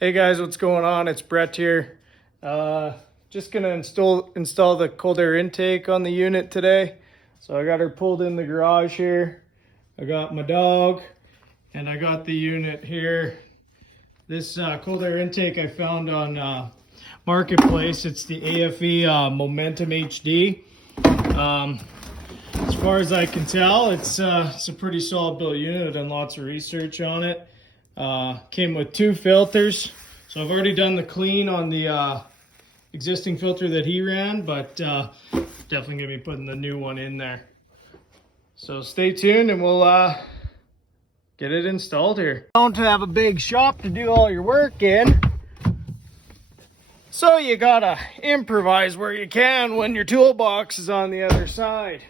Hey guys, what's going on? It's Brett here. Just gonna install the cold air intake on the unit today. So I got her pulled in the garage here. I got my dog and I got the unit here. This cold air intake I found on Marketplace. It's the AFE Momentum HD. As far as I can tell, it's a pretty solid built unit. I've done lots of research on it. Came with 2 filters. So I've already done the clean on the existing filter that he ran, but definitely gonna be putting the new one in there. So stay tuned and we'll get it installed here. Don't have a big shop to do all your work in. So you gotta improvise where you can when your toolbox is on the other side.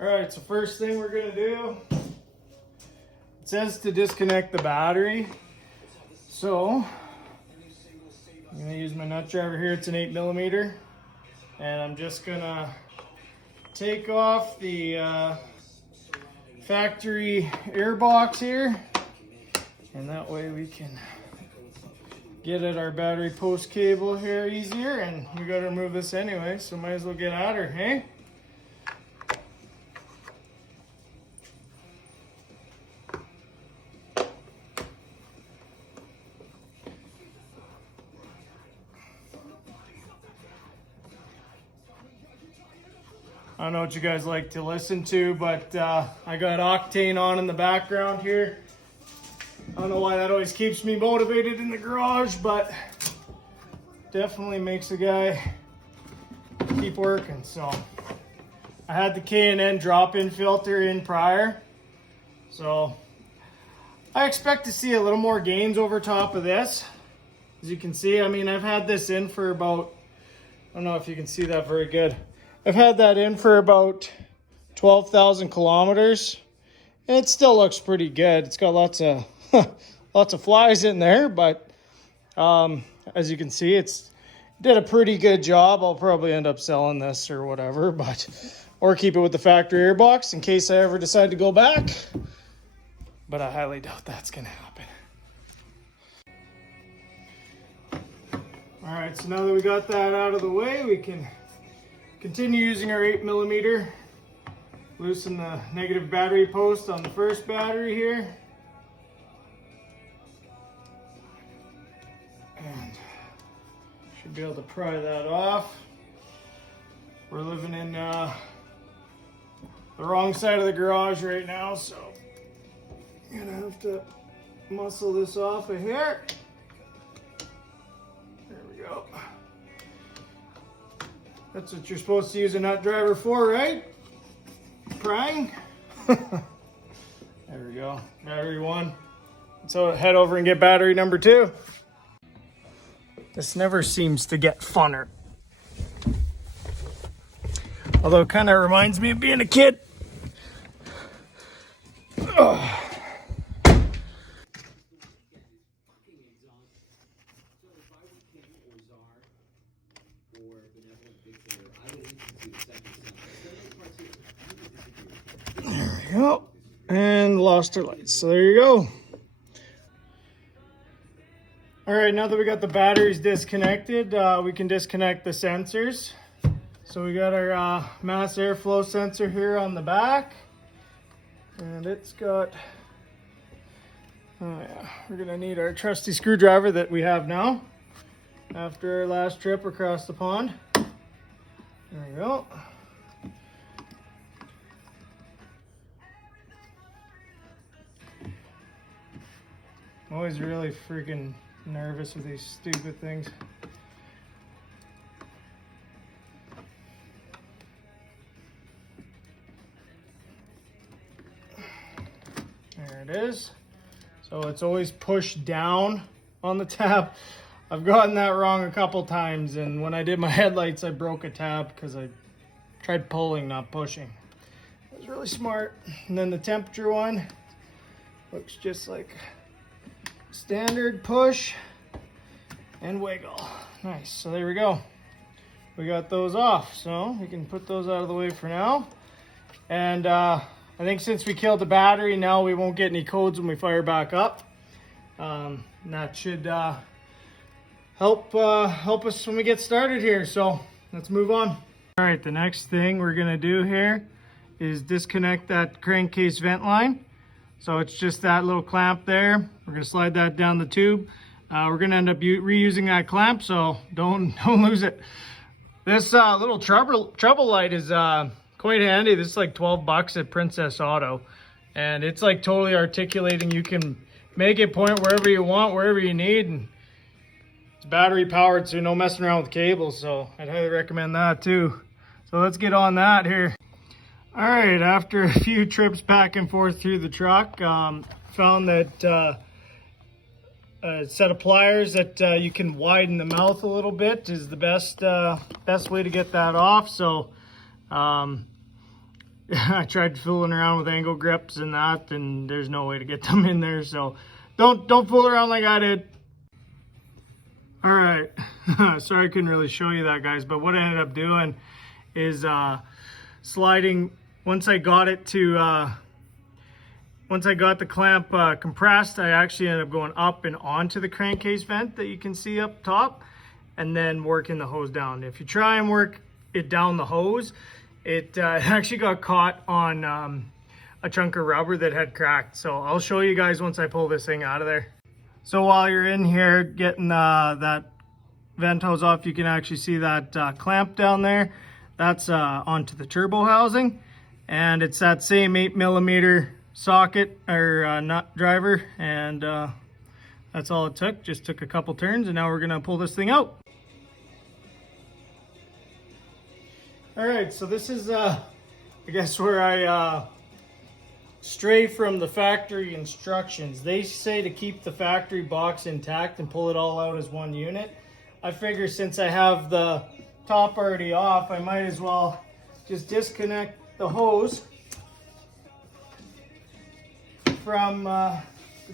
All right, so first thing we're gonna do, it says to disconnect the battery. So I'm gonna use my nut driver here. It's an 8mm, and I'm just gonna take off the factory air box here, and that way we can get at our battery post cable here easier. And we gotta remove this anyway, so might as well get at her, hey? I don't know what you guys like to listen to, but I got Octane on in the background here. I don't know why that always keeps me motivated in the garage, but definitely makes a guy keep working. So I had the K&N drop-in filter in prior, so I expect to see a little more gains over top of this. As you can see, I mean, I've had this in for about, I don't know if you can see that very good. I've had that in for about 12,000 kilometers, and it still looks pretty good. It's got lots of lots of flies in there, but as you can see, it's did a pretty good job. I'll probably end up selling this or whatever, or keep it with the factory air box in case I ever decide to go back. But I highly doubt that's gonna happen. All right, so now that we got that out of the way, we can continue using our 8mm. Loosen the negative battery post on the first battery here. And should be able to pry that off. We're living in the wrong side of the garage right now, so I'm gonna have to muscle this off of here. There we go. That's what you're supposed to use a nut driver for, right? Prying. There we go. Battery 1. So head over and get battery number 2. This never seems to get funner. Although it kind of reminds me of being a kid. Ugh. There we go. And lost our lights. So there you go. All right, now that we got the batteries disconnected, we can disconnect the sensors. So we got our mass airflow sensor here on the back. And it's got, oh yeah, we're gonna need our trusty screwdriver that we have now after our last trip across the pond. There we go. I'm always really freaking nervous with these stupid things. There it is. So it's always pushed down on the tab. I've gotten that wrong a couple times, and when I did my headlights, I broke a tab because I tried pulling, not pushing. It was really smart. And then the temperature one looks just like standard push and wiggle. Nice. So there we go. We got those off, so we can put those out of the way for now. And I think since we killed the battery, now we won't get any codes when we fire back up. And that should help us when we get started here. So let's move on. All right, the next thing we're gonna do here is disconnect that crankcase vent line. So it's just that little clamp there. We're gonna slide that down the tube. We're gonna end up reusing that clamp, so don't lose it. This little trouble light is quite handy. This is like 12 bucks at Princess Auto, and it's like totally articulating. You can make it point wherever you want, wherever you need, and it's battery powered, so no messing around with cables. So I'd highly recommend that too. So let's get on that here. All right, after a few trips back and forth through the truck, found that a set of pliers that you can widen the mouth a little bit is the best way to get that off. So I tried fooling around with angle grips and that, and there's no way to get them in there. So don't fool around like I did. All right, sorry I couldn't really show you that, guys, but what I ended up doing is sliding. Once I got the clamp compressed, I actually ended up going up and onto the crankcase vent that you can see up top, and then working the hose down. If you try and work it down the hose, it actually got caught on a chunk of rubber that had cracked. So I'll show you guys once I pull this thing out of there. So while you're in here getting that vent hose off, you can actually see that clamp down there. That's onto the turbo housing. And it's that same 8mm socket or nut driver, and that's all it took. Just took a couple turns, and now we're gonna pull this thing out. All right, so this is I guess where I stray from the factory instructions. They say to keep the factory box intact and pull it all out as one unit. I figure since I have the top already off, I might as well just disconnect the hose from the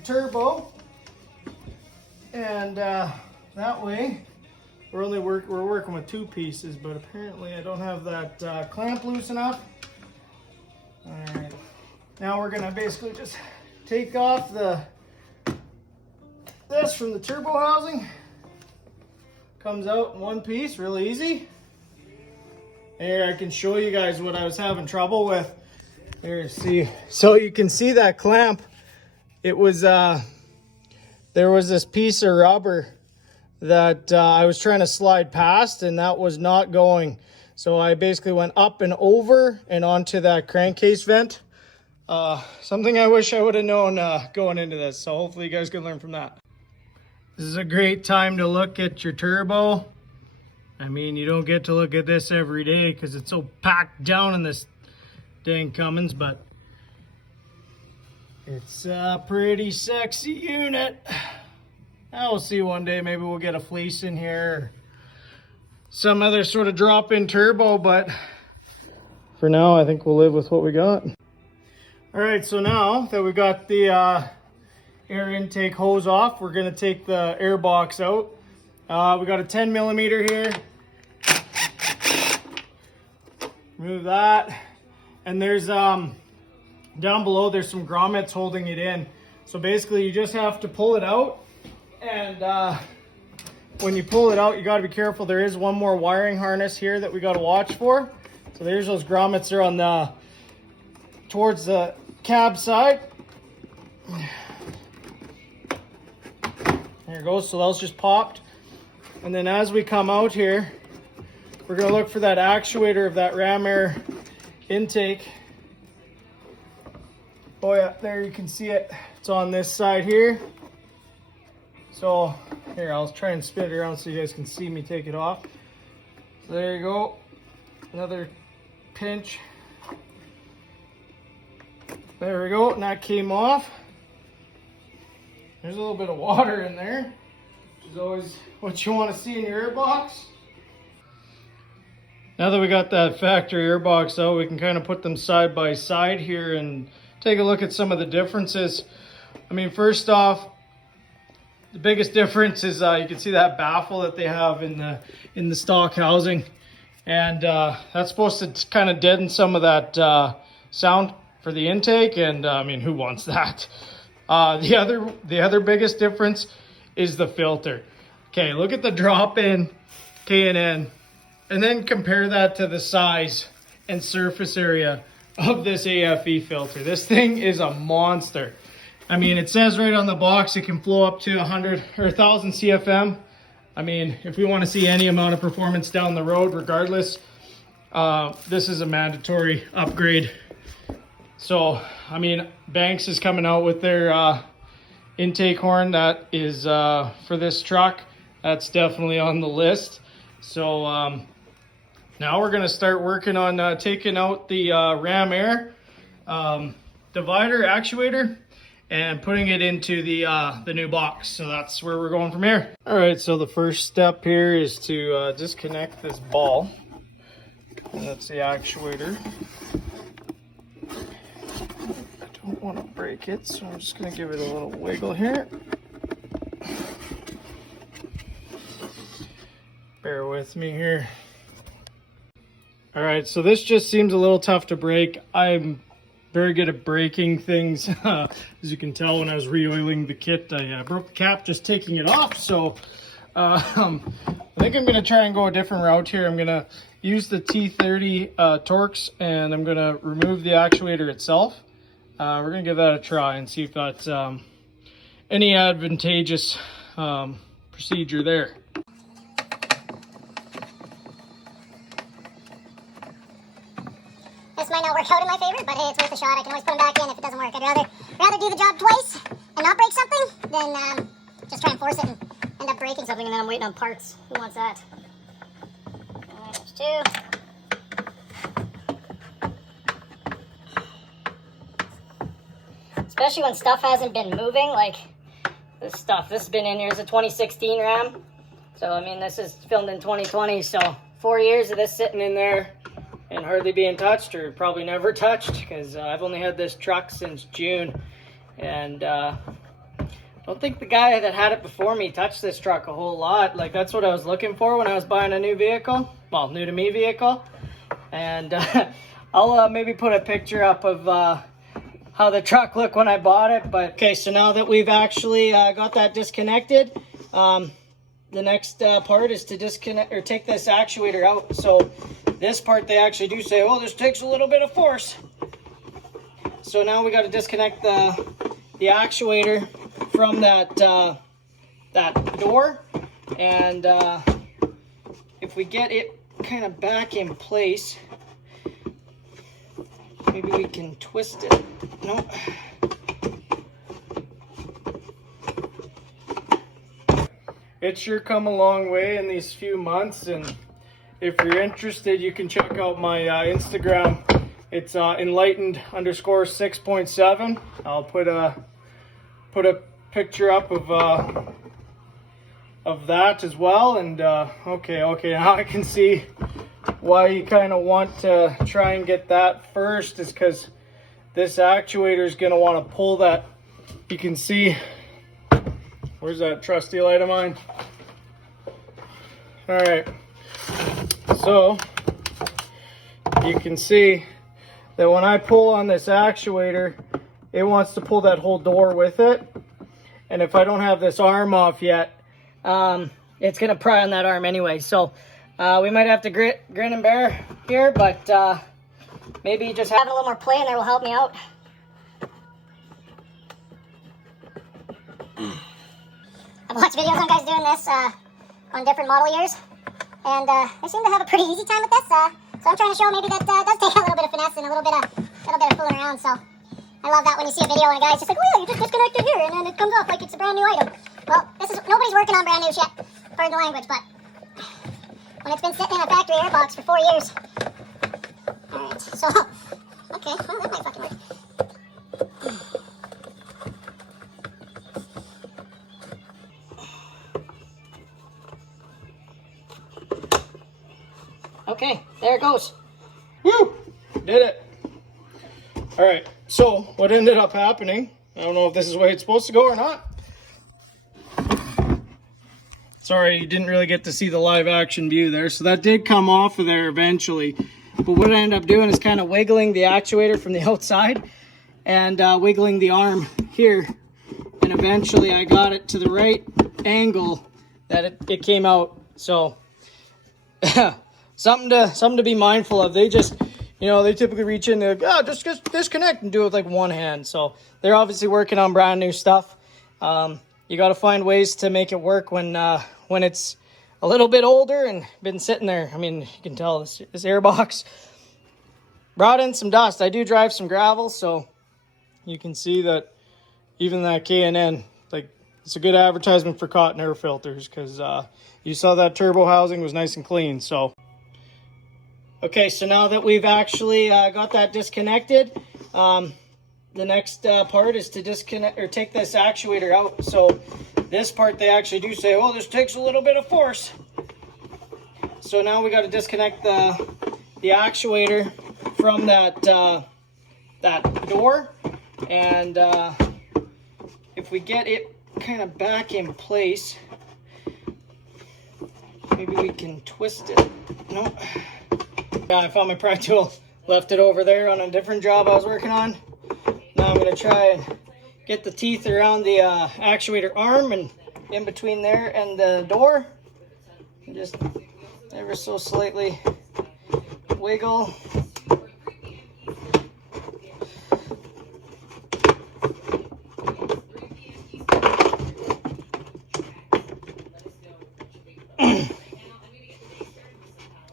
turbo, and that way we're working with 2 pieces, but apparently I don't have that clamp loose enough. All right, now we're gonna basically just take off this from the turbo housing. Comes out in one piece, really easy. Here, I can show you guys what I was having trouble with. Here, see. So you can see that clamp. It was, there was this piece of rubber that I was trying to slide past, and that was not going. So I basically went up and over and onto that crankcase vent. Something I wish I would have known going into this. So hopefully you guys can learn from that. This is a great time to look at your turbo. I mean, you don't get to look at this every day because it's so packed down in this dang Cummins, but it's a pretty sexy unit. Now we'll see one day, maybe we'll get a fleece in here, or some other sort of drop-in turbo, but for now, I think we'll live with what we got. All right, so now that we got the air intake hose off, we're gonna take the air box out. We got a 10mm here. Remove that, and there's down below there's some grommets holding it in. So basically you just have to pull it out, and when you pull it out, you got to be careful. There is one more wiring harness here that we got to watch for. So there's those grommets are on the towards the cab side. There it goes. So those just popped, and then as we come out here, we're going to look for that actuator of that ram air intake. Oh yeah, there you can see it. It's on this side here. So here, I'll try and spin it around so you guys can see me take it off. So there you go. Another pinch. There we go, and that came off. There's a little bit of water in there, which is always what you want to see in your air box. Now that we got that factory air box out, we can kind of put them side by side here and take a look at some of the differences. I mean, first off, the biggest difference is you can see that baffle that they have in the stock housing, and that's supposed to kind of deaden some of that sound for the intake. And I mean, who wants that? The other biggest difference is the filter. Okay, look at the drop in K&N, and then compare that to the size and surface area of this AFE filter. This thing is a monster. I mean, it says right on the box it can flow up to 100 or 1000 CFM. I mean, if we want to see any amount of performance down the road, regardless, this is a mandatory upgrade. So, I mean, Banks is coming out with their intake horn that is for this truck. That's definitely on the list. So now we're going to start working on taking out the Ram Air divider actuator and putting it into the new box. So that's where we're going from here. All right, so the first step here is to disconnect this ball. And that's the actuator. I don't want to break it, so I'm just going to give it a little wiggle here. Bear with me here. All right, so this just seems a little tough to break. I'm very good at breaking things. As you can tell, when I was re-oiling the kit, I broke the cap just taking it off. So I think I'm gonna try and go a different route here. I'm gonna use the T30 Torx, and I'm gonna remove the actuator itself. We're gonna give that a try and see if that's any advantageous procedure there. This might not work out in my favor, but hey, it's worth a shot. I can always put them back in if it doesn't work. I'd rather do the job twice and not break something than just try and force it and end up breaking something and then I'm waiting on parts. Who wants that? Alright, there's two. Especially when stuff hasn't been moving, like this stuff. This has been in here. It's a 2016 Ram. So, I mean, this is filmed in 2020, so 4 years of this sitting in there and hardly being touched, or probably never touched, because I've only had this truck since June, and I don't think the guy that had it before me touched this truck a whole lot. Like, that's what I was looking for when I was buying a new vehicle, well, new to me vehicle, and I'll maybe put a picture up of how the truck looked when I bought it. But okay, so now that we've actually got that disconnected, the next part is to disconnect or take this actuator out. So this part, they actually do say, oh, this takes a little bit of force. So now we got to disconnect the actuator from that that door, and if we get it kind of back in place, maybe we can twist it. Nope. It's sure come a long way in these few months, and if you're interested, you can check out my Instagram. It's enlightened_6.7. I'll put a picture up of that as well. And okay, now I can see why you kind of want to try and get that first, is because this actuator is going to want to pull that. You can see, where's that trusty light of mine? All right. So you can see that when I pull on this actuator, it wants to pull that whole door with it. And if I don't have this arm off yet, it's going to pry on that arm anyway. So we might have to grin and bear here, but maybe just having a little more play in there will help me out. I've watched videos on guys doing this on different model years, and they seem to have a pretty easy time with this. So I'm trying to show maybe that does take a little bit of finesse and a little bit of fooling around. So I love that when you see a video and a guy's just like, oh yeah, you just disconnect it here, and then it comes off like it's a brand new item. Well, nobody's working on brand new shit, pardon the language, but when it's been sitting in a factory airbox for 4 years. Alright, so, okay, well, that might fucking work. Okay, there it goes. Woo! Did it. Alright, so what ended up happening, I don't know if this is the way it's supposed to go or not. Sorry, you didn't really get to see the live action view there. So that did come off of there eventually. But what I ended up doing is kind of wiggling the actuator from the outside and wiggling the arm here. And eventually I got it to the right angle that it came out. So something to be mindful of. They just, you know, they typically reach in, they're like, oh, just disconnect and do it with like one hand. So they're obviously working on brand new stuff. You got to find ways to make it work when it's a little bit older and been sitting there. I mean, you can tell this airbox brought in some dust. I do drive some gravel, so you can see that even that K&N, like, it's a good advertisement for cotton air filters, because you saw that turbo housing was nice and clean. So okay, so now that we've actually got that disconnected, the next part is to disconnect or take this actuator out. So this part, they actually do say, well, this takes a little bit of force. So now we got to disconnect the actuator from that door, and if we get it kind of back in place, maybe we can twist it. Nope. Yeah, I found my pry tool, left it over there on a different job I was working on. Now I'm going to try and get the teeth around the actuator arm and in between there and the door, and just ever so slightly wiggle.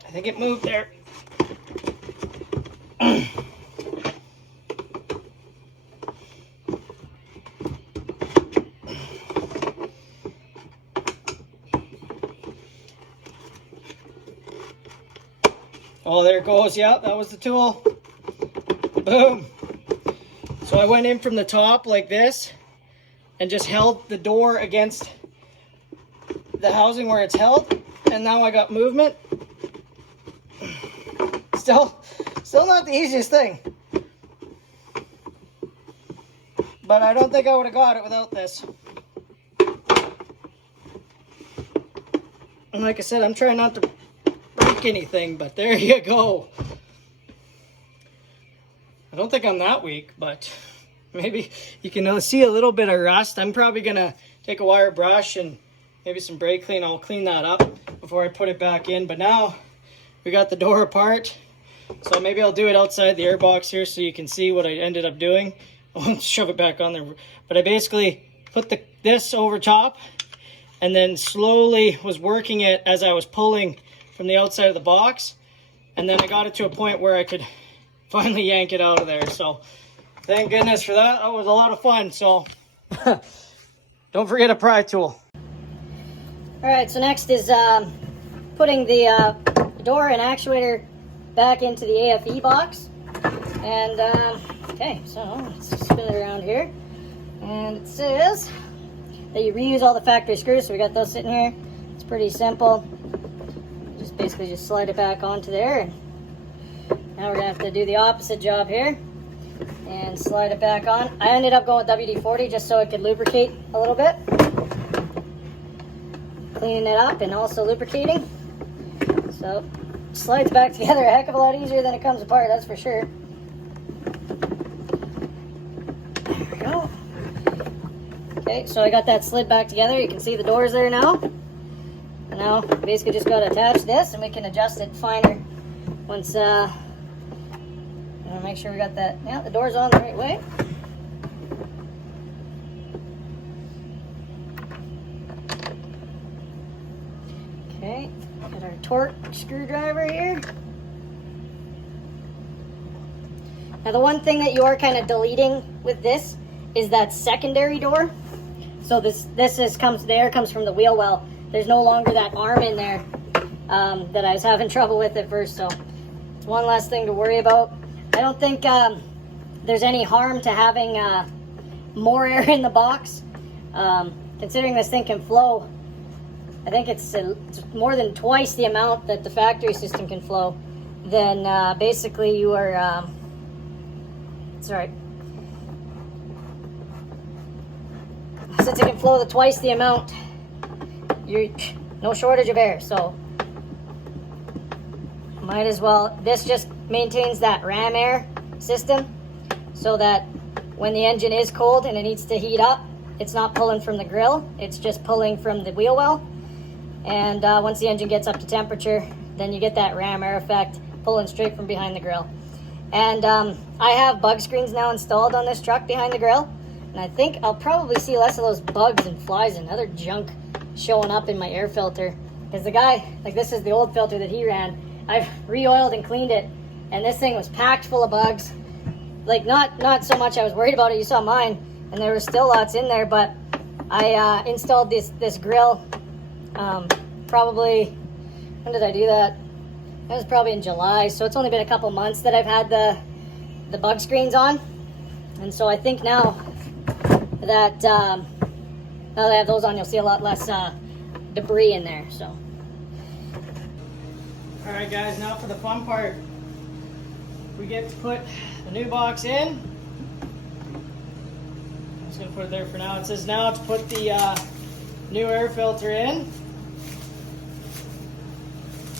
I think it moved there. Oh, there it goes. Yeah, that was the tool. Boom. So I went in from the top like this and just held the door against the housing where it's held, and now I got movement. Still not the easiest thing, but I don't think I would have got it without this. And like I said, I'm trying not to break anything, but there you go. I don't think I'm that weak, but maybe you can see a little bit of rust. I'm probably gonna take a wire brush and maybe some brake clean. I'll clean that up before I put it back in. But now we got the door apart, so maybe I'll do it outside the airbox here so you can see what I ended up doing. I won't shove it back on there, but I basically put this over top and then slowly was working it as I was pulling from the outside of the box, and then I got it to a point where I could finally yank it out of there. So thank goodness for that. That was a lot of fun. So don't forget a pry tool. All right, so next is putting the door and actuator back into the AFE box. And okay, so let's spin it around here. And it says that you reuse all the factory screws, so we got those sitting here. It's pretty simple. Basically just slide it back onto there, and now we're gonna have to do the opposite job here and slide it back on. I ended up going with WD-40 just so it could lubricate a little bit, cleaning it up and also lubricating. So slides back together a heck of a lot easier than it comes apart, that's for sure. There we go. Okay, so I got that slid back together. You can see the doors there now. Now, basically just got to attach this and we can adjust it finer once, make sure we got that, yeah, the door's on the right way. Okay, got our torque screwdriver here. Now the one thing that you are kind of deleting with this is that secondary door. So this comes from the wheel well. There's no longer that arm in there that I was having trouble with at first, so it's one less thing to worry about. I don't think there's any harm to having more air in the box. Considering this thing can flow, I think it's more than twice the amount that the factory system can flow. Then basically you are, sorry. Since it can flow twice the amount, you're no shortage of air, so might as well. This just maintains that ram air system so that when the engine is cold and it needs to heat up, it's not pulling from the grill, it's just pulling from the wheel well. And once the engine gets up to temperature, then you get that ram air effect pulling straight from behind the grill. And I have bug screens now installed on this truck behind the grill, and I think I'll probably see less of those bugs and flies and other junk showing up in my air filter. Because the guy, like, this is the old filter that he ran, I've re-oiled and cleaned it, and this thing was packed full of bugs. Like, not so much I was worried about it, you saw mine, and there was still lots in there, but I installed this grill probably, when did I do that? It was probably in July, so it's only been a couple months that I've had the bug screens on. And so I think now that now that I have those on, you'll see a lot less debris in there. So, all right, guys, now for the fun part. We get to put the new box in. I'm just gonna put it there for now. It says now to put the new air filter in.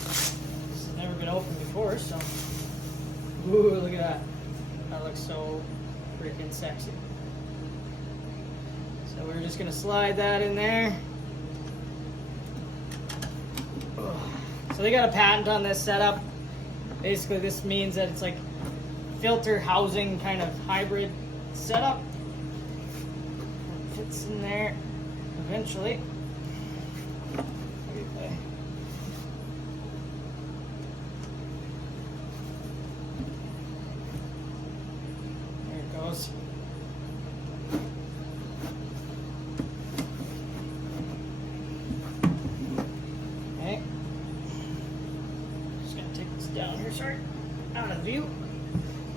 This has never been opened before, so. Ooh, look at that. That looks so freaking sexy. So we're just gonna slide that in there. So they got a patent on this setup. Basically, this means that it's like filter housing kind of hybrid setup. It fits in there eventually. There it goes. Okay. Just gonna take this down here, sorry. Out of view.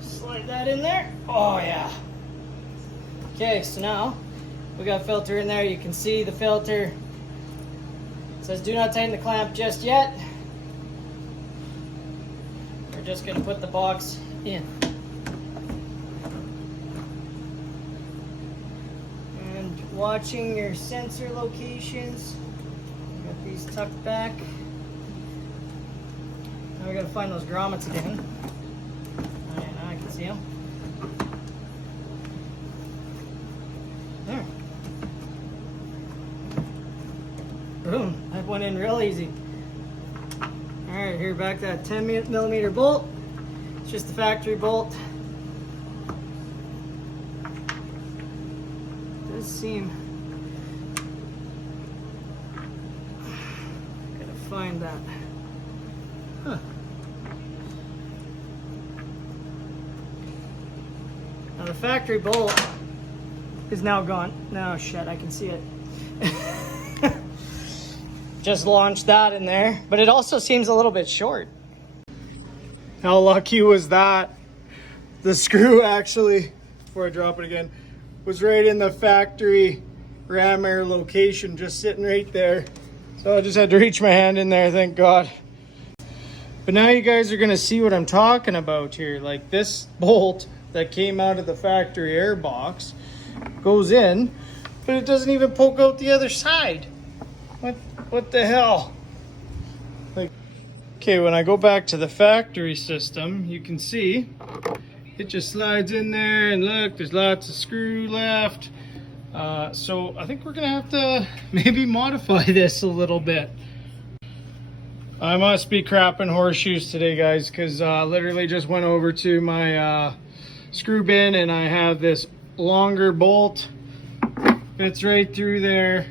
Slide that in there. Oh yeah. Okay, so now we got a filter in there. You can see the filter. It says do not tighten the clamp just yet. We're just gonna put the box in. And watching your sensor locations. Got these tucked back. Now we gotta find those grommets again. Oh, yeah, now I can see them. There. Boom, that went in real easy. All right, here back that 10 millimeter bolt. It's just the factory bolt. It does seem. Gotta find that. Huh. Now the factory bolt is now gone. No shit, I can see it. Just launched that in there, but it also seems a little bit short. How lucky was that? The screw actually, before I drop it again, was right in the factory ram air location, just sitting right there. So I just had to reach my hand in there, thank God. But now you guys are gonna see what I'm talking about here. Like this bolt that came out of the factory air box goes in, but it doesn't even poke out the other side. What the hell? Like, okay, when I go back to the factory system, you can see it just slides in there, and look, there's lots of screw left. So I think we're gonna have to maybe modify this a little bit. I must be crapping horseshoes today, guys, because literally just went over to my screw bin, and I have this longer bolt. Fits right through there,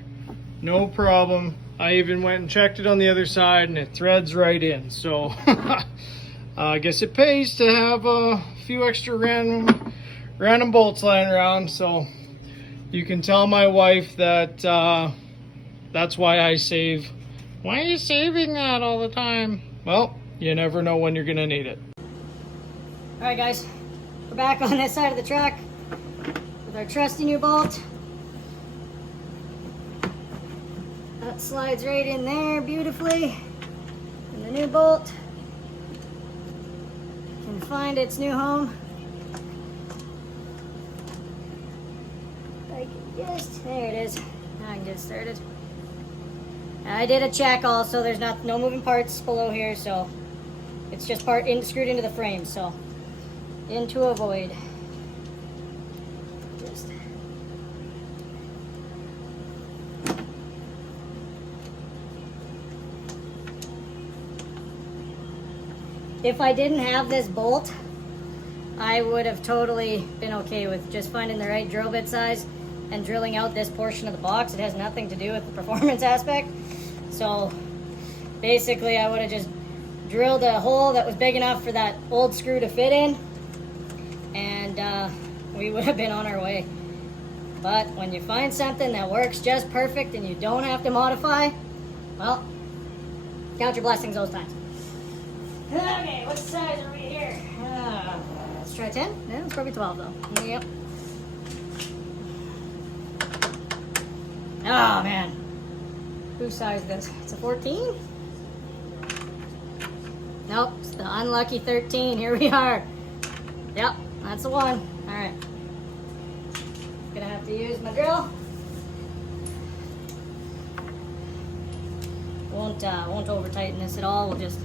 no problem. I even went and checked it on the other side, and it threads right in. So I guess it pays to have a few extra random bolts lying around. So you can tell my wife that that's why I save. Why are you saving that all the time? Well, you never know when you're gonna need it. All right, guys, we're back on this side of the truck with our trusty new bolt. That slides right in there beautifully. And the new bolt can find its new home. I can just, there it is. Now I can get started. I did a check also. There's no moving parts below here, so it's just screwed into the frame. So into a void. Just if I didn't have this bolt, I would have totally been okay with just finding the right drill bit size and drilling out this portion of the box. It has nothing to do with the performance aspect. So basically I would have just drilled a hole that was big enough for that old screw to fit in, and we would have been on our way. But when you find something that works just perfect and you don't have to modify, well, count your blessings those times. Okay, what size are we here? Let's try 10? Yeah, it's probably 12 though. Yep. Oh man. Who sized this? It's a 14? Nope, it's the unlucky 13. Here we are. Yep, that's the one. Alright. Gonna have to use my drill. Won't over tighten this at all. We'll just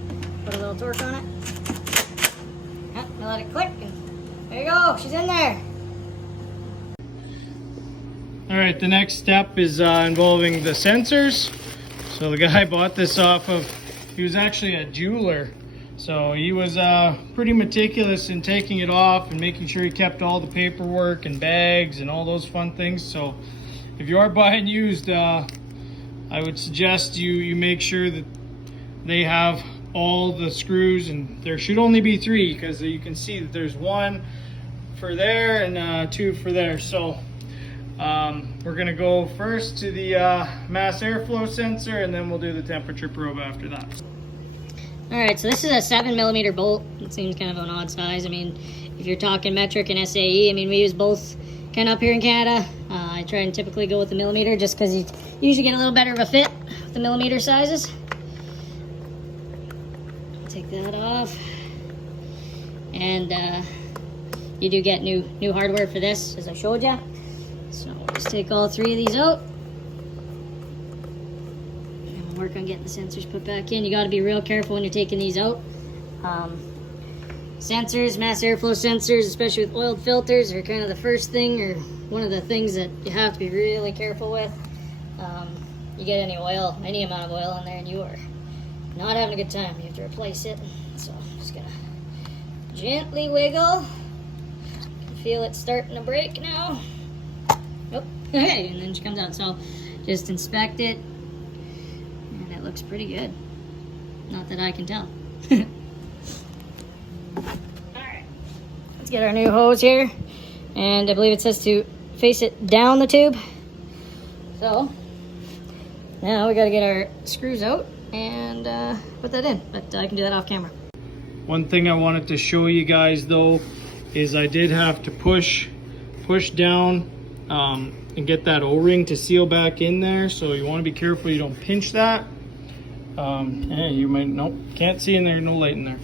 put a little torque on it. Yep, we'll let it click, and there you go. She's in there. All right, the next step is involving the sensors. So the guy bought this off of, he was actually a jeweler. So he was pretty meticulous in taking it off and making sure he kept all the paperwork and bags and all those fun things. So if you are buying used, I would suggest you make sure that they have all the screws, and there should only be 3, because you can see that there's 1 for there and 2 for there. So we're gonna go first to the mass airflow sensor, and then we'll do the temperature probe after that. All right, so this is a 7mm bolt. It seems kind of an odd size. I mean, if you're talking metric and SAE, I mean, we use both kind of up here in Canada. I try and typically go with the millimeter just because you usually get a little better of a fit with the millimeter sizes. Take that off. And you do get new hardware for this, as I showed you. So just take all 3 of these out. Work on getting the sensors put back in. You got to be real careful when you're taking these out. Sensors, mass airflow sensors, especially with oiled filters, are kind of the first thing, or one of the things that you have to be really careful with. You get any oil, any amount of oil in there, and you are not having a good time. You have to replace it. So I'm just gonna gently wiggle. Can feel it starting to break now. Oh, okay, and then she comes out. So just inspect it. It looks pretty good. Not that I can tell. Alright, let's get our new hose here. And I believe it says to face it down the tube. So, now we gotta get our screws out and put that in. But I can do that off camera. One thing I wanted to show you guys though is I did have to push down and get that O-ring to seal back in there. So you want to be careful you don't pinch that. You might, nope, can't see in there, no light in there.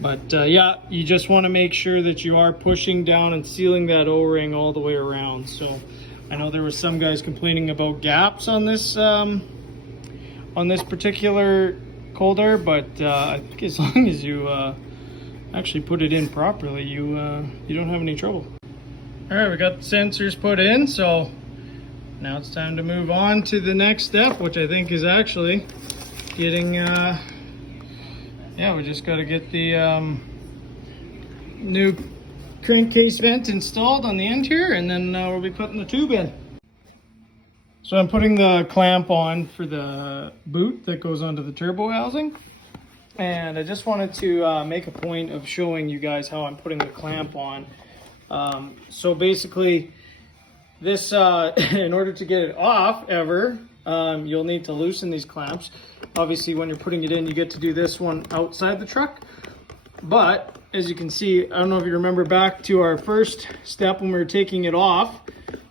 But yeah, you just want to make sure that you are pushing down and sealing that O-ring all the way around. So I know there were some guys complaining about gaps on this particular cold air, but I think as long as you actually put it in properly, you don't have any trouble. All right, we got the sensors put in, so now it's time to move on to the next step, which I think is actually getting, we just got to get the new crankcase vent installed on the end here, and then we'll be putting the tube in. So I'm putting the clamp on for the boot that goes onto the turbo housing, and I just wanted to make a point of showing you guys how I'm putting the clamp on. So basically, this in order to get it off ever, you'll need to loosen these clamps. Obviously, when you're putting it in, you get to do this one outside the truck. But as you can see, I don't know if you remember back to our first step when we were taking off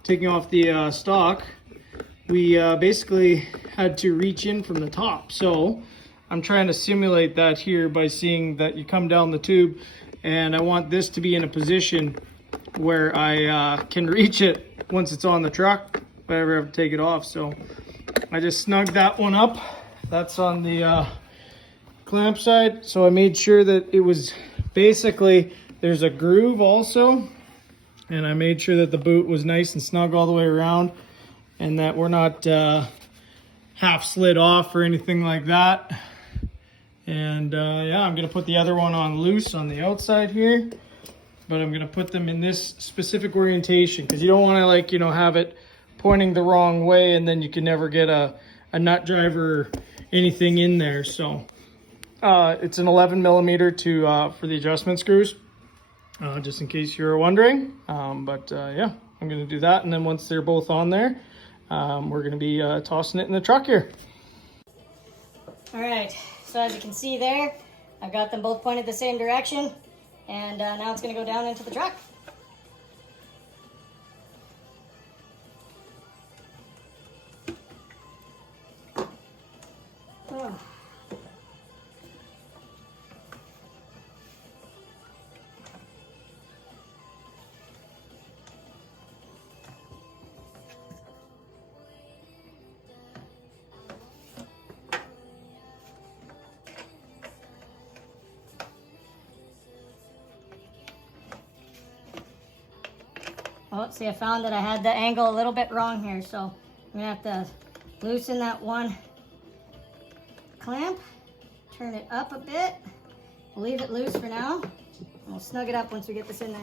the stock, we basically had to reach in from the top. So I'm trying to simulate that here by seeing that you come down the tube, and I want this to be in a position where I can reach it once it's on the truck if I ever have to take it off. So I just snugged that one up. That's on the clamp side. So I made sure that it was basically, there's a groove also, and I made sure that the boot was nice and snug all the way around, and that we're not half slid off or anything like that. And yeah, I'm gonna put the other one on loose on the outside here, but I'm gonna put them in this specific orientation because you don't want to, like, you know, have it pointing the wrong way and then you can never get a nut driver or anything in there. So it's an 11 millimeter for the adjustment screws, just in case you were wondering. Yeah, I'm gonna do that, and then once they're both on there, we're gonna be tossing it in the truck here. All right, so as you can see there, I've got them both pointed the same direction, and now it's gonna go down into the truck. Oh. Oh, see, I found that I had the angle a little bit wrong here, so I'm gonna have to loosen that one clamp, turn it up a bit, we'll leave it loose for now, and we'll snug it up once we get this in there.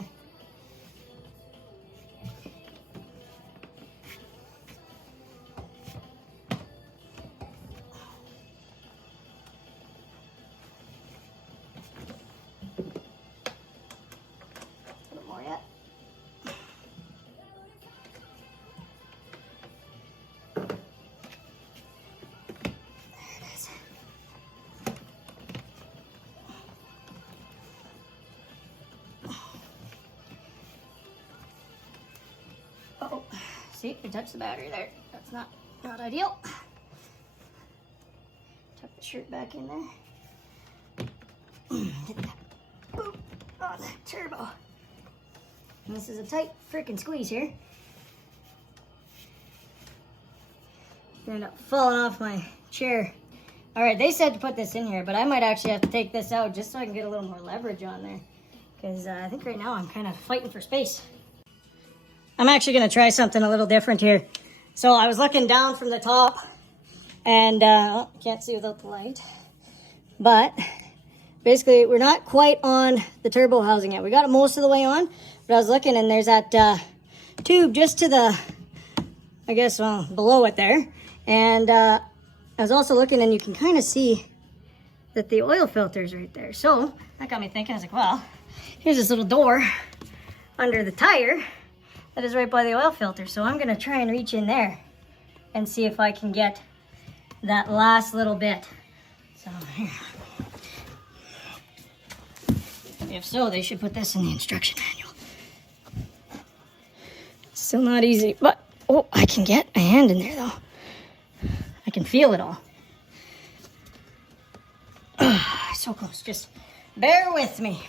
A little more yet. Oh, see, we touched the battery there. That's not ideal. Tuck the shirt back in there. Get that boop on the turbo. And this is a tight freaking squeeze here. Gonna end up falling off my chair. All right, they said to put this in here, but I might actually have to take this out just so I can get a little more leverage on there. Because I think right now I'm kind of fighting for space. I'm actually going to try something a little different here. So I was looking down from the top, and can't see without the light. But basically, we're not quite on the turbo housing yet. We got it most of the way on, but I was looking, and there's that tube just to the, I guess, below it there. And I was also looking, and you can kind of see that the oil filter is right there. So that got me thinking. I was like, well, here's this little door under the tire that is right by the oil filter. So I'm gonna try and reach in there and see if I can get that last little bit. So here. If so, they should put this in the instruction manual. Still not easy, but oh, I can get a hand in there though. I can feel it all. So close, just bear with me.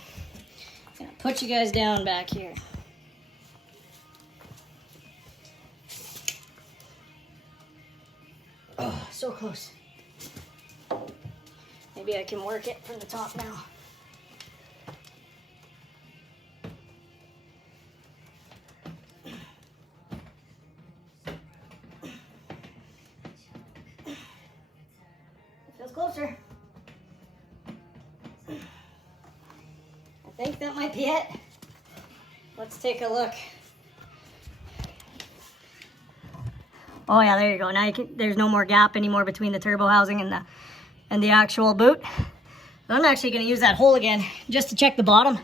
I'm gonna put you guys down back here. Oh, so close. Maybe I can work it from the top now. Feels closer. I think that might be it. Let's take a look. Oh yeah, there you go. Now you can, there's no more gap anymore between the turbo housing and the actual boot. I'm actually going to use that hole again just to check the bottom.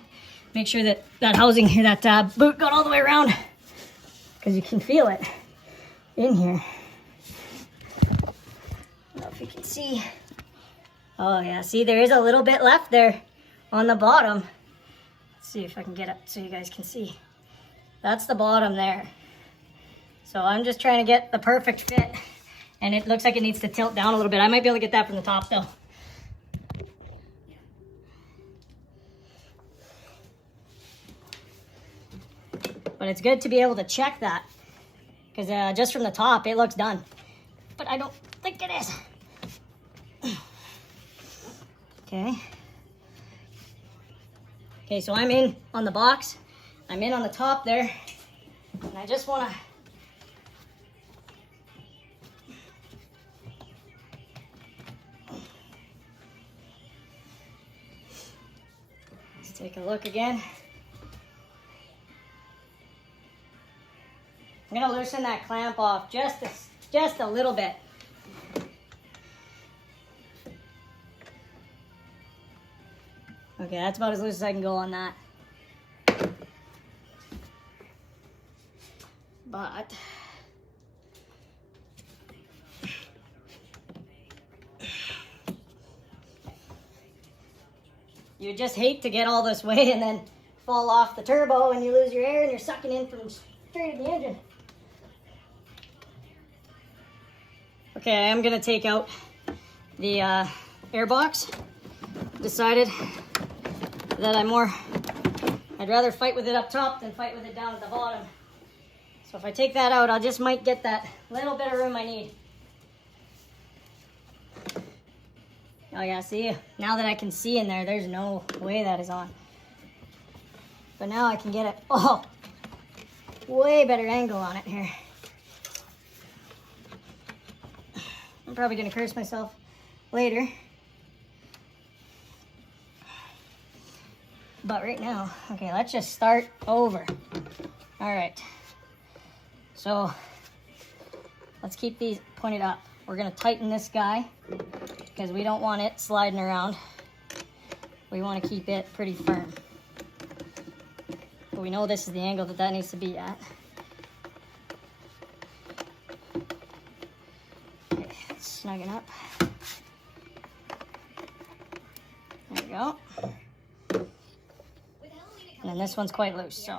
Make sure that that housing here, that boot got all the way around, because you can feel it in here. I don't know if you can see. Oh yeah, see, there is a little bit left there on the bottom. Let's see if I can get it so you guys can see. That's the bottom there. So I'm just trying to get the perfect fit, and it looks like it needs to tilt down a little bit. I might be able to get that from the top though. But it's good to be able to check that, because just from the top it looks done. But I don't think it is. Okay. Okay, so I'm in on the box. I'm in on the top there. And I just want to Take a look again. I'm gonna loosen that clamp off just a little bit. Okay, that's about as loose as I can go on that. But you just hate to get all this weight and then fall off the turbo and you lose your air and you're sucking in from straight at the engine. Okay, I am gonna take out the air box. Decided that I'd rather fight with it up top than fight with it down at the bottom. So if I take that out, I just might get that little bit of room I need. Oh yeah, see, now that I can see in there, there's no way that is on. But now I can get it, oh, way better angle on it here. I'm probably gonna curse myself later. But right now, okay, let's just start over. All right, so let's keep these pointed up. We're gonna tighten this guy because we don't want it sliding around. We want to keep it pretty firm. But we know this is the angle that needs to be at. Okay, let's snug it up. There we go. And then this one's quite loose, so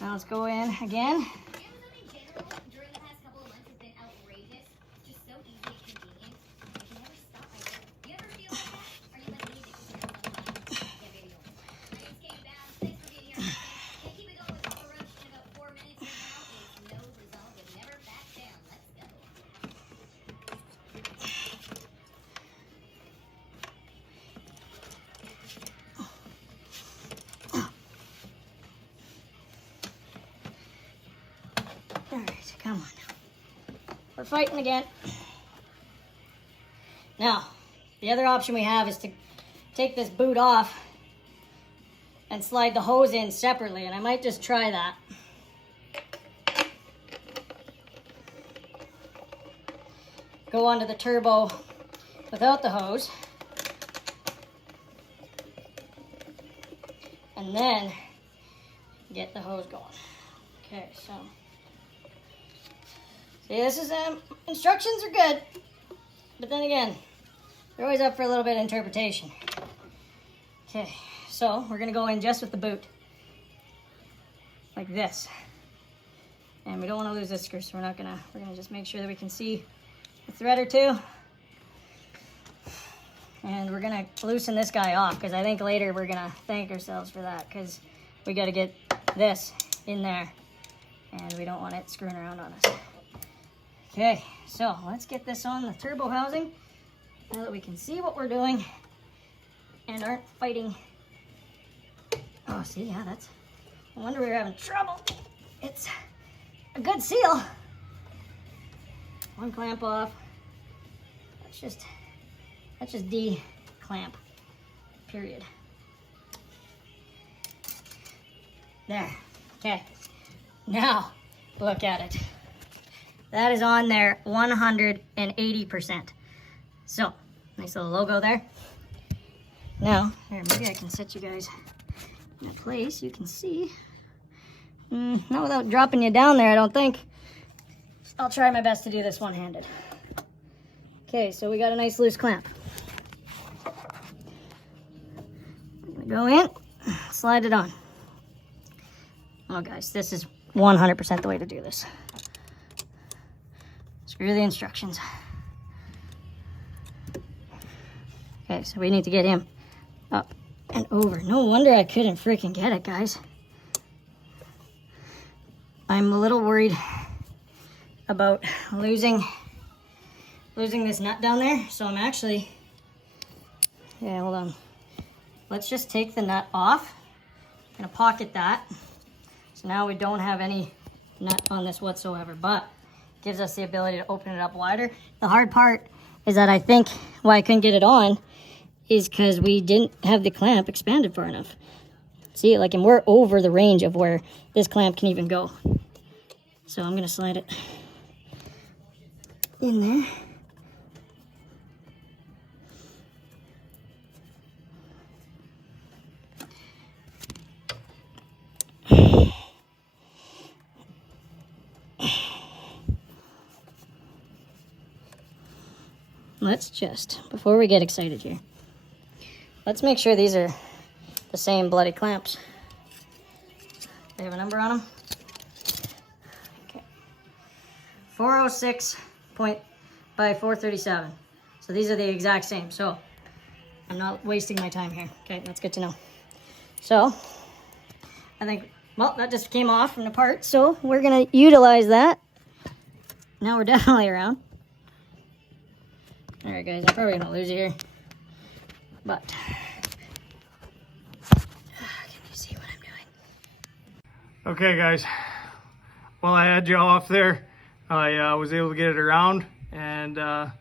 now let's go in again. All right, come on. We're fighting again. Now, the other option we have is to take this boot off and slide the hose in separately, and I might just try that. Go onto the turbo without the hose. And then get the hose going. Okay, so see, this is instructions are good, but then again, they're always up for a little bit of interpretation. Okay, so we're gonna go in just with the boot, like this, and we don't want to lose this screw, so we're gonna just make sure that we can see a thread or two, and we're gonna loosen this guy off because I think later we're gonna thank ourselves for that because we got to get this in there, and we don't want it screwing around on us. Okay, so let's get this on the turbo housing now that we can see what we're doing and aren't fighting. Oh, see, yeah, that's, no wonder we were having trouble. It's a good seal. One clamp off. That's just D-clamp, period. There, okay. Now, look at it. That is on there 180%. So, nice little logo there. Now, here, maybe I can set you guys in a place you can see. Not without dropping you down there, I don't think. I'll try my best to do this one-handed. Okay, so we got a nice loose clamp. I'm gonna go in, slide it on. Oh guys, this is 100% the way to do this. Screw the instructions. Okay, so we need to get him up and over. No wonder I couldn't freaking get it, guys. I'm a little worried about losing this nut down there, so I'm actually, yeah, hold on. Let's just take the nut off. I'm gonna pocket that. So now we don't have any nut on this whatsoever, but gives us the ability to open it up wider. The hard part is that I think why I couldn't get it on is because we didn't have the clamp expanded far enough. See, like, and we're over the range of where this clamp can even go. So I'm gonna slide it in there. Let's just, before we get excited here, let's make sure these are the same bloody clamps. They have a number on them? Okay. 406 by 437. So these are the exact same. So I'm not wasting my time here. Okay, that's good to know. So I think, well, that just came off from the part. So we're gonna utilize that. Now we're definitely around. All right, guys, I'm probably gonna lose it here, but can you see what I'm doing? Okay, guys. Well, I had you off there. I was able to get it around and at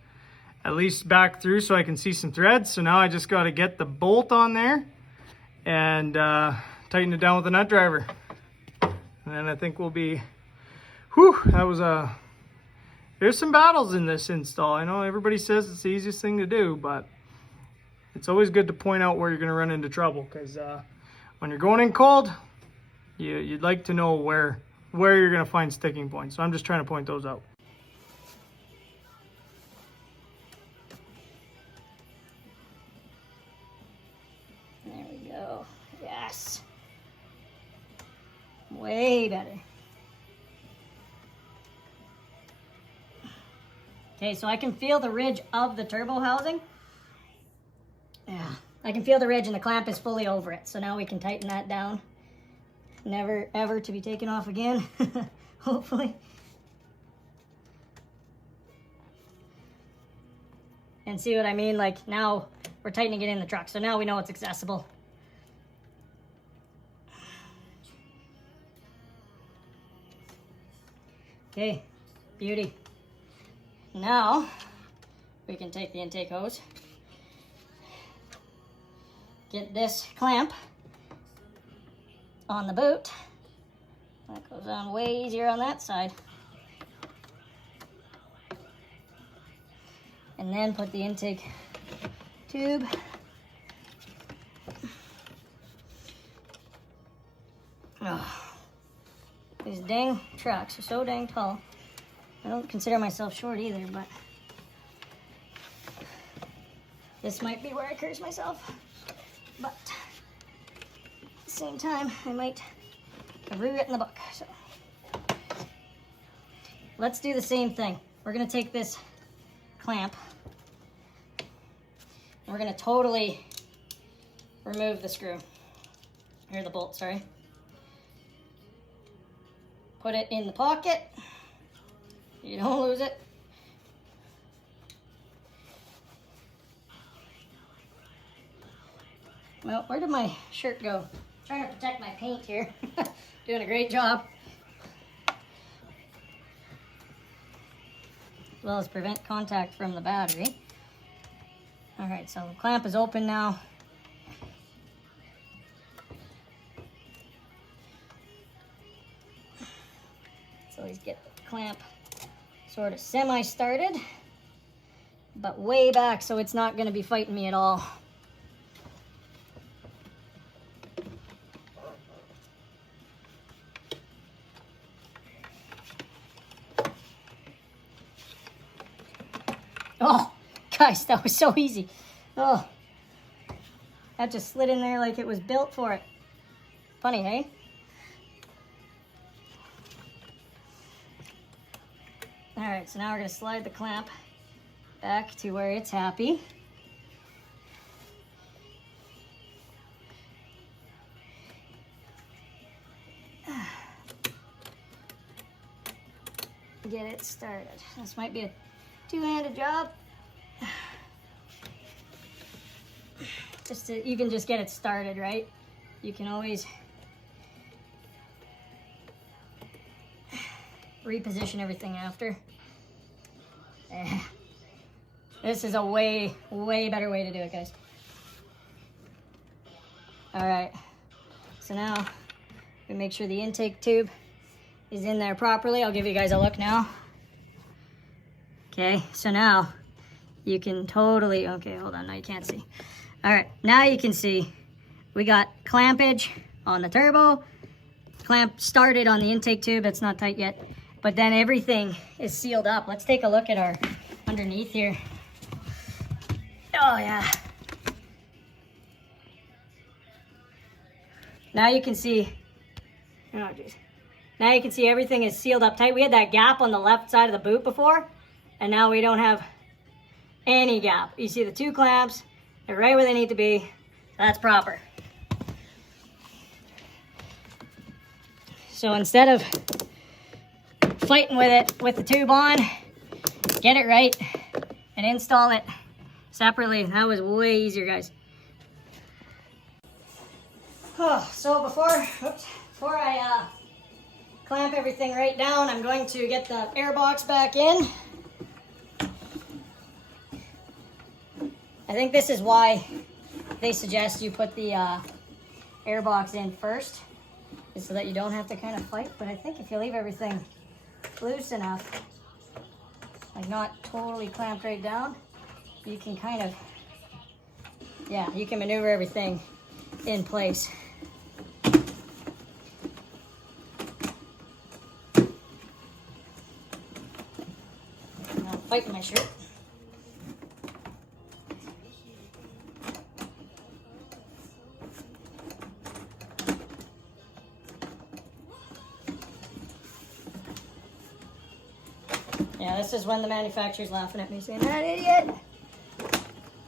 least back through so I can see some threads. So now I just got to get the bolt on there and tighten it down with a nut driver. And then I think we'll be, whew, that was a, there's some battles in this install. I know everybody says it's the easiest thing to do, but it's always good to point out where you're going to run into trouble, because when you're going in cold, you'd like to know where you're going to find sticking points. So I'm just trying to point those out. There we go. Yes. Way better. Okay, so I can feel the ridge of the turbo housing. Yeah, I can feel the ridge and the clamp is fully over it. So now we can tighten that down. Never ever to be taken off again, hopefully. And see what I mean? Like, now we're tightening it in the truck. So now we know it's accessible. Okay, beauty. Now we can take the intake hose, get this clamp on the boot. That goes on way easier on that side. And then put the intake tube these dang trucks are so dang tall. I don't consider myself short either, but this might be where I curse myself. But at the same time, I might have rewritten the book. So let's do the same thing. We're gonna take this clamp and we're gonna totally remove the screw, or the bolt, sorry. Put it in the pocket. You don't lose it. Well, where did my shirt go? I'm trying to protect my paint here. Doing a great job. As well as prevent contact from the battery. All right, so the clamp is open now. So let's get the clamp sort of semi-started, but way back so it's not going to be fighting me at all. Oh, guys, that was so easy. Oh, that just slid in there like it was built for it. Funny, hey? All right, so now we're gonna slide the clamp back to where it's happy. Get it started. This might be a two-handed job. Just to, you can just get it started, right? You can always reposition everything after. This is a way better way to do it, guys. All right, so now we make sure the intake tube is in there properly. I'll give you guys a look now. Okay, so now you can totally, okay, hold on, now you can't see. All right, now you can see we got clampage on the turbo, clamp started on the intake tube, it's not tight yet, but then everything is sealed up. Let's take a look at our underneath here. Oh yeah. Now you can see, oh geez. Now you can see everything is sealed up tight. We had that gap on the left side of the boot before, and now we don't have any gap. You see the two clamps, they're right where they need to be. That's proper. So instead of fighting with it with the tube on, get it right and install it separately. That was way easier, guys. Oh, so before I clamp everything right down, I'm going to get the air box back in. I think this is why they suggest you put the air box in first, is so that you don't have to kind of fight. But I think if you leave everything loose enough, like not totally clamped right down, you can kind of, yeah, you can maneuver everything in place. Now fighting my shirt. Yeah, this is when the manufacturer's laughing at me saying, that idiot.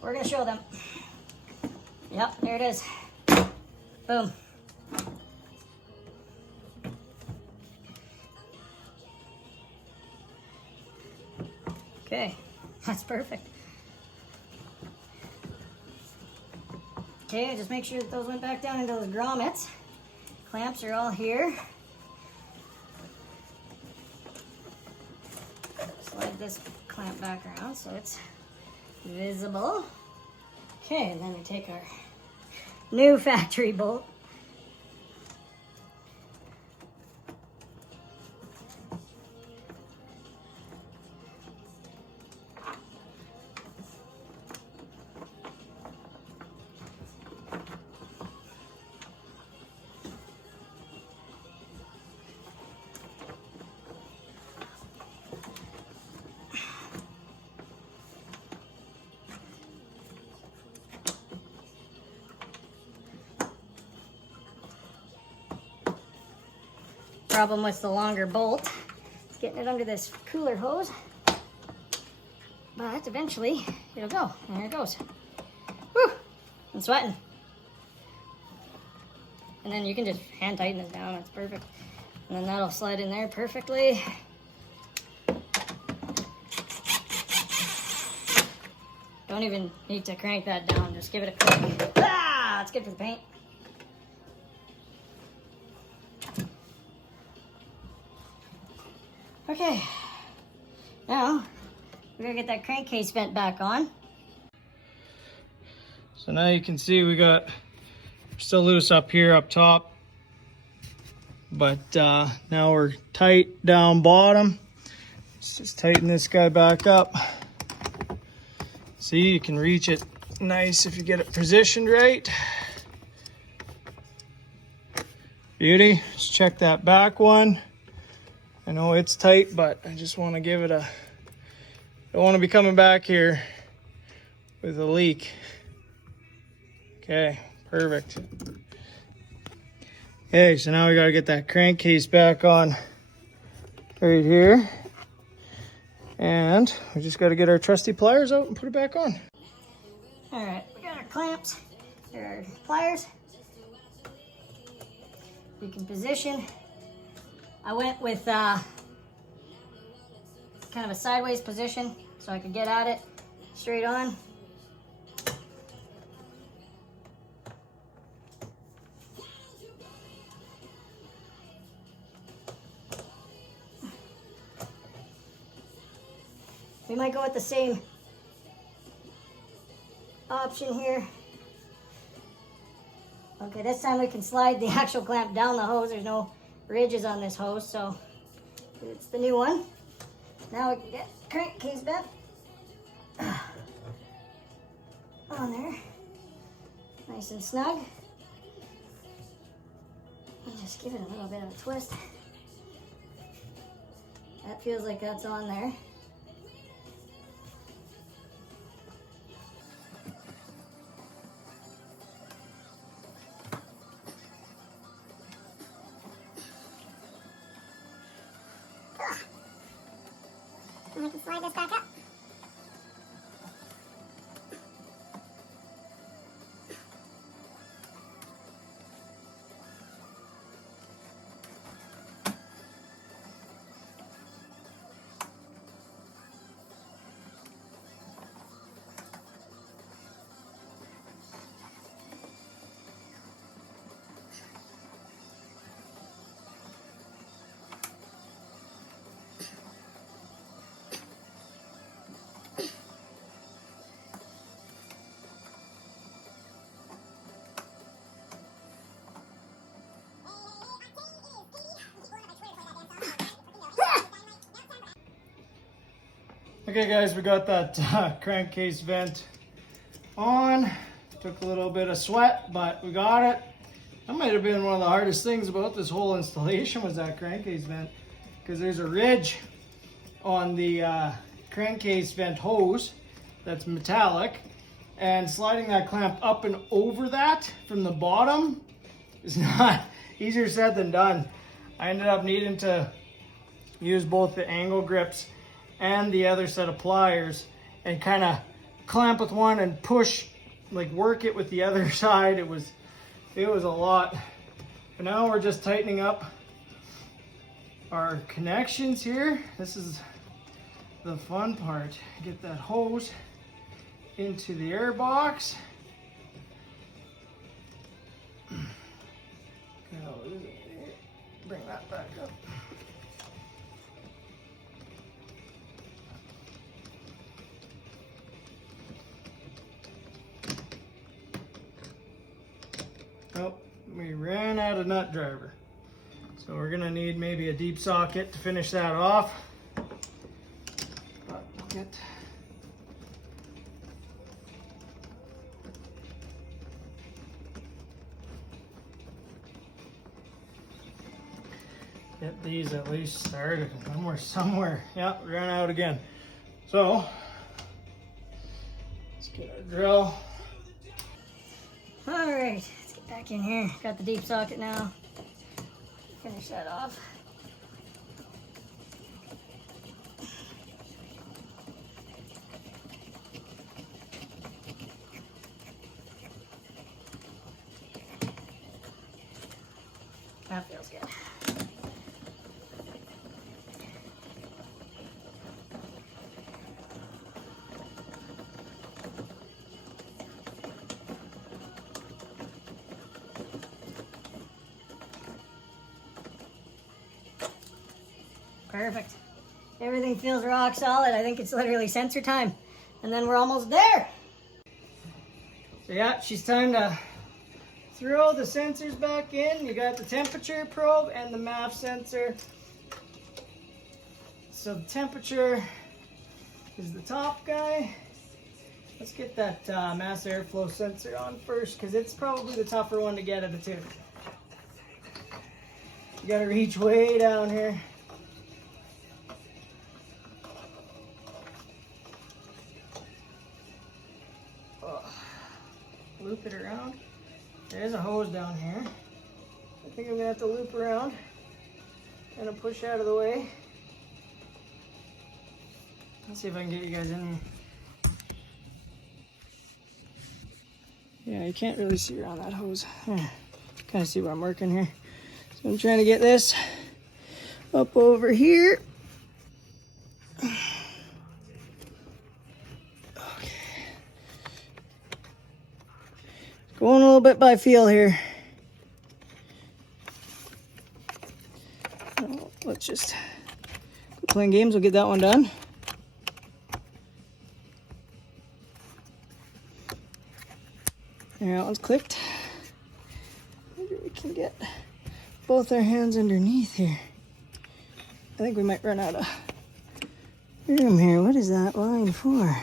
We're gonna show them. Yep, there it is. Boom. Okay, that's perfect. Okay, just make sure that those went back down into those grommets. Clamps are all here. Slide this clamp back around so it's visible. Okay, and then we take our new factory bolt. Problem with the longer bolt is getting it under this cooler hose, but eventually it'll go. And there it goes. Whew, I'm sweating. And then you can just hand tighten this down, that's perfect. And then that'll slide in there perfectly. Don't even need to crank that down, just give it a click. Ah, that's good for the paint. Okay, now we're gonna get that crankcase vent back on. So now you can see we're still loose up here up top, but now we're tight down bottom. Let's just tighten this guy back up. See, you can reach it nice if you get it positioned right. Beauty. Let's check that back one. I know it's tight, but I just want to give it a, don't want to be coming back here with a leak. Okay, perfect. Okay, so now we got to get that crankcase back on right here. And we just got to get our trusty pliers out and put it back on. All right, we got our clamps, our pliers. You can position. I went with kind of a sideways position so I could get at it straight on. We might go with the same option here Okay, this time we can slide the actual clamp down the hose. There's no ridges on this hose, so it's the new one. Now we can get crankcase bent on there, nice and snug. And just give it a little bit of a twist. That feels like that's on there. And we can slide this back up. Okay guys, we got that crankcase vent on. Took a little bit of sweat, but we got it. That might have been one of the hardest things about this whole installation was that crankcase vent, because there's a ridge on the crankcase vent hose that's metallic, and sliding that clamp up and over that from the bottom is not easier said than done. I ended up needing to use both the angle grips and the other set of pliers and kind of clamp with one and push, like work it with the other side. It was a lot. But now we're just tightening up our connections here. This is the fun part. Get that hose into the air box. Bring that back up. Oh, we ran out of nut driver. So we're gonna need maybe a deep socket to finish that off. But we'll get these at least started. Somewhere. Yeah, we ran out again. So let's get our drill. All right. Back in here, got the deep socket now. Finish that off. That feels good. Perfect. Everything feels rock solid. I think it's literally sensor time. And then we're almost there. So yeah, she's time to throw the sensors back in. You got the temperature probe and the MAF sensor. So the temperature is the top guy. Let's get that mass airflow sensor on first, because it's probably the tougher one to get of the two. You gotta reach way down here. Loop it around. There's a hose down here. I think I'm gonna have to loop around and push out of the way. Let's see if I can get you guys in here. Yeah, you can't really see around that hose. Kind of see where I'm working here. So I'm trying to get this up over here. Going a little bit by feel here. Let's just go playing games. We'll get that one done. There, that one's clicked. can get both our hands underneath here. I think we might run out of room here. What is that line for?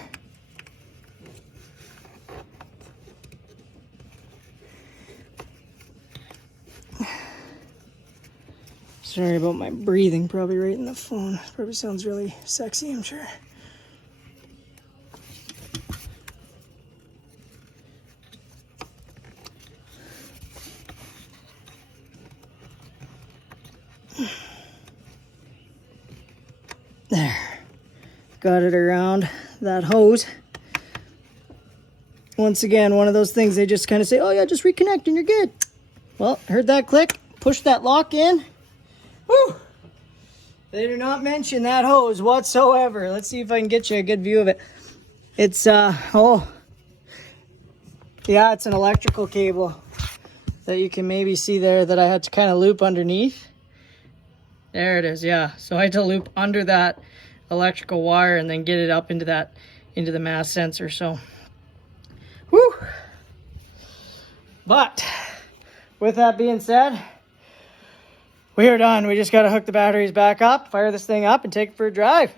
Sorry about my breathing, probably right in the phone. Probably sounds really sexy, I'm sure. There. Got it around that hose. Once again, one of those things they just kind of say, oh yeah, just reconnect and you're good. Well, heard that click? Push that lock in. Woo! They do not mention that hose whatsoever. Let's see if I can get you a good view of it. It's, oh. Yeah, it's an electrical cable that you can maybe see there that I had to kind of loop underneath. There it is, yeah. So I had to loop under that electrical wire and then get it up into the mass sensor. So, whew. But with that being said, we are done. We just got to hook the batteries back up, fire this thing up, and take it for a drive.